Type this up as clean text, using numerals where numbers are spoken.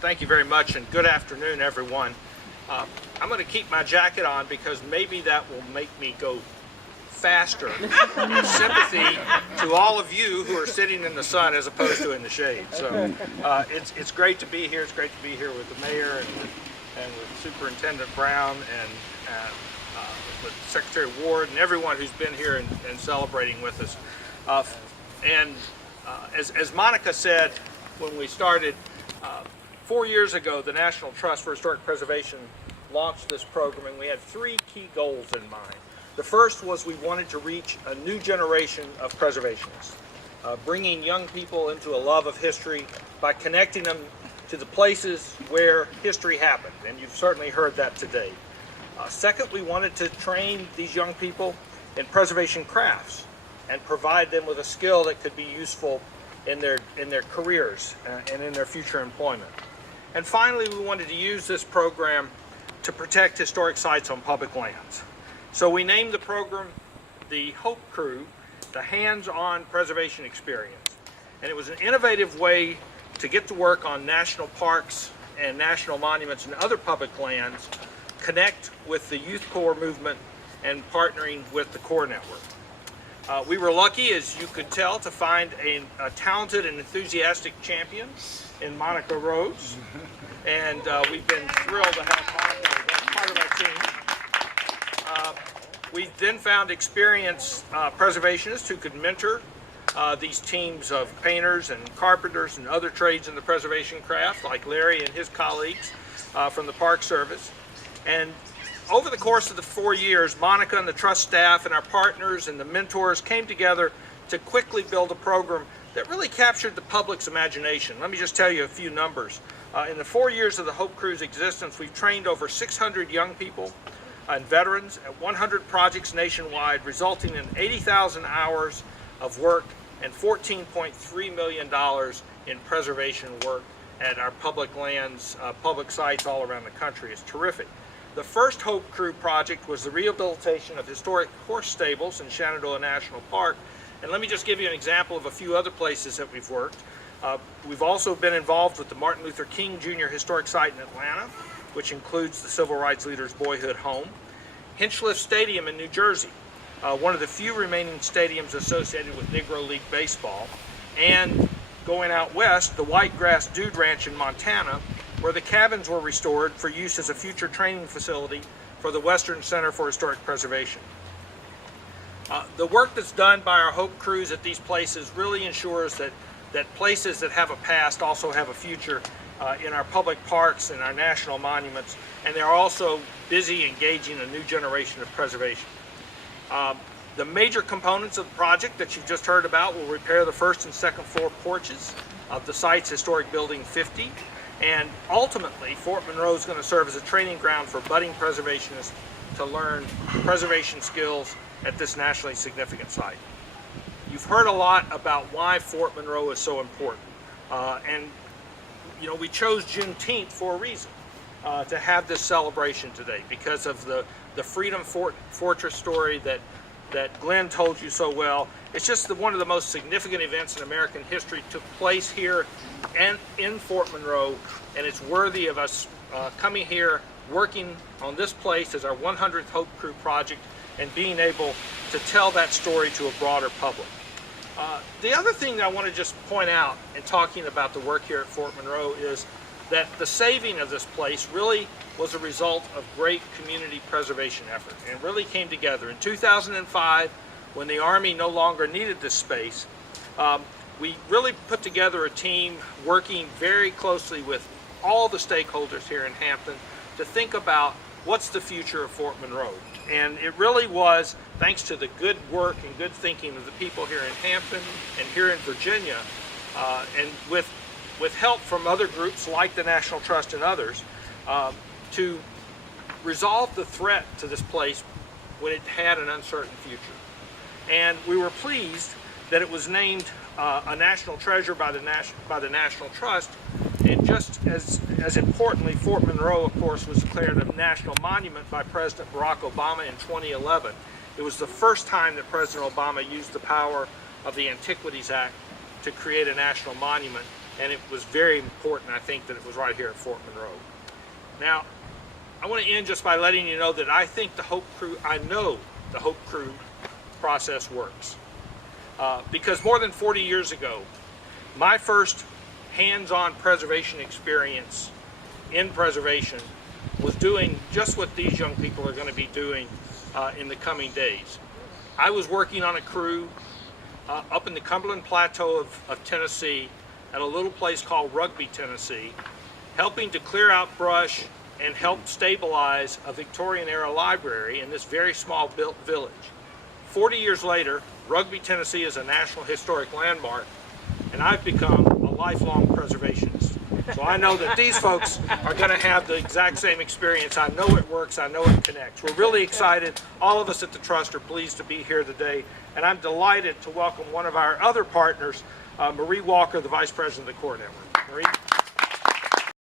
Thank you very much, and good afternoon, everyone. I'm going to keep my jacket on because maybe that will make me go faster in sympathy to all of you who are sitting in the sun as opposed to in the shade. So it's great to be here. It's great to be here with the mayor and with Superintendent Brown and with Secretary Ward and everyone who's been here and celebrating with us. As Monica said when we started, 4 years ago, the National Trust for Historic Preservation launched this program, and we had three key goals in mind. The first was we wanted to reach a new generation of preservationists, bringing young people into a love of history by connecting them to the places where history happened, and you've certainly heard that today. Second, we wanted to train these young people in preservation crafts and provide them with a skill that could be useful in their careers and in their future employment. And finally, we wanted to use this program to protect historic sites on public lands. So we named the program the Hope Crew, the Hands-On Preservation Experience. And it was an innovative way to get to work on national parks and national monuments and other public lands, connect with the Youth Corps movement, and partnering with the Corps Network. We were lucky, as you could tell, to find a talented and enthusiastic champion in Monica Rose, and we've been thrilled to have Monica as part of our team. We then found experienced preservationists who could mentor these teams of painters and carpenters and other trades in the preservation craft, like Larry and his colleagues from the Park Service. And over the course of the 4 years, Monica and the Trust staff and our partners and the mentors came together to quickly build a program that really captured the public's imagination. Let me just tell you a few numbers. In the 4 years of the Hope Crew's existence, we've trained over 600 young people and veterans at 100 projects nationwide, resulting in 80,000 hours of work and $14.3 million in preservation work at our public lands, public sites all around the country. It's terrific. The first Hope Crew project was the rehabilitation of historic horse stables in Shenandoah National Park. And let me just give you an example of a few other places that we've worked. We've also been involved with the Martin Luther King Jr. Historic Site in Atlanta, which includes the civil rights leader's boyhood home. Hinchliffe Stadium in New Jersey, one of the few remaining stadiums associated with Negro League Baseball. And going out west, the Whitegrass Dude Ranch in Montana, where the cabins were restored for use as a future training facility for the Western Center for Historic Preservation. The work that's done by our Hope Crews at these places really ensures that places that have a past also have a future in our public parks and our national monuments, and they're also busy engaging a new generation of preservation. The major components of the project that you've just heard about will repair the first and second floor porches of the site's historic building 50. And ultimately, Fort Monroe is going to serve as a training ground for budding preservationists to learn preservation skills at this nationally significant site. You've heard a lot about why Fort Monroe is so important. And you know, we chose Juneteenth for a reason, to have this celebration today because of the Freedom Fortress story that Glenn told you so well. It's just one of the most significant events in American history took place here and in Fort Monroe, and it's worthy of us coming here, working on this place as our 100th Hope Crew project, and being able to tell that story to a broader public. The other thing that I want to just point out in talking about the work here at Fort Monroe is that the saving of this place really was a result of great community preservation effort, and really came together. In 2005, when the Army no longer needed this space, we really put together a team working very closely with all the stakeholders here in Hampton to think about what's the future of Fort Monroe. And it really was thanks to the good work and good thinking of the people here in Hampton and here in Virginia, and with help from other groups like the National Trust and others, to resolve the threat to this place when it had an uncertain future. And we were pleased that it was named a national treasure by the National Trust, and just as importantly, Fort Monroe, of course, was declared a national monument by President Barack Obama in 2011. It was the first time that President Obama used the power of the Antiquities Act to create a national monument and it was very important, I think, that it was right here at Fort Monroe. Now, I want to end just by letting you know that I think I know the Hope Crew process works. Because more than 40 years ago, my first hands-on preservation experience in preservation was doing just what these young people are going to be doing in the coming days. I was working on a crew up in the Cumberland Plateau of Tennessee at a little place called Rugby, Tennessee, helping to clear out brush and help stabilize a Victorian-era library in this very small built village. 40 years later, Rugby, Tennessee is a National Historic Landmark, and I've become a lifelong preservationist. So I know that these folks are going to have the exact same experience. I know it works. I know it connects. We're really excited. All of us at the Trust are pleased to be here today, and I'm delighted to welcome one of our other partners, Marie Walker, the Vice President of the Core Network. Marie?